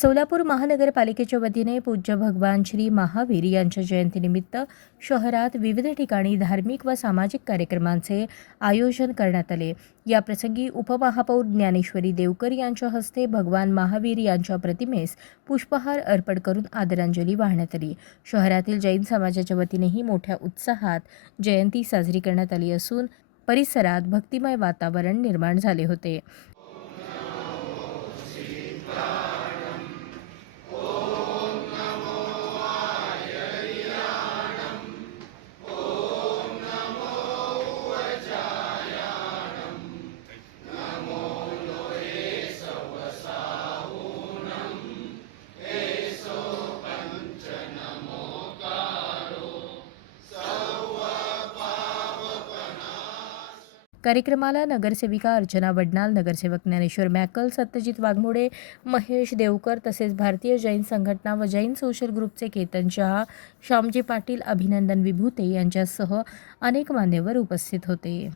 सोलापूर महानगरपालिकेच्या वतीने पूज्य भगवान श्री महावीर यांच्या जयंतीनिमित्त शहरात विविध ठिकाणी धार्मिक व सामाजिक कार्यक्रमांचे आयोजन करण्यात आले. याप्रसंगी उपमहापौर ज्ञानेश्वरी देवकर यांच्या हस्ते भगवान महावीर यांच्या प्रतिमेस पुष्पहार अर्पण करून आदरांजली वाहण्यात आली. शहरातील जैन समाजाच्या वतीनेही मोठ्या उत्साहात जयंती साजरी करण्यात आली असून परिसरात भक्तिमय वातावरण निर्माण झाले होते. कार्यक्रमाला नगरसेविका अर्चना वडनाल, नगरसेवक ज्ञानेश्वर मॅकल, सत्यजित वाघमोडे, महेश देवकर तसेच भारतीय जैन संघटना व जैन सोशल ग्रुपचे केतन शहा, श्यामजी पाटील, अभिनंदन विभूते यांच्यासह अनेक मान्यवर उपस्थित होते.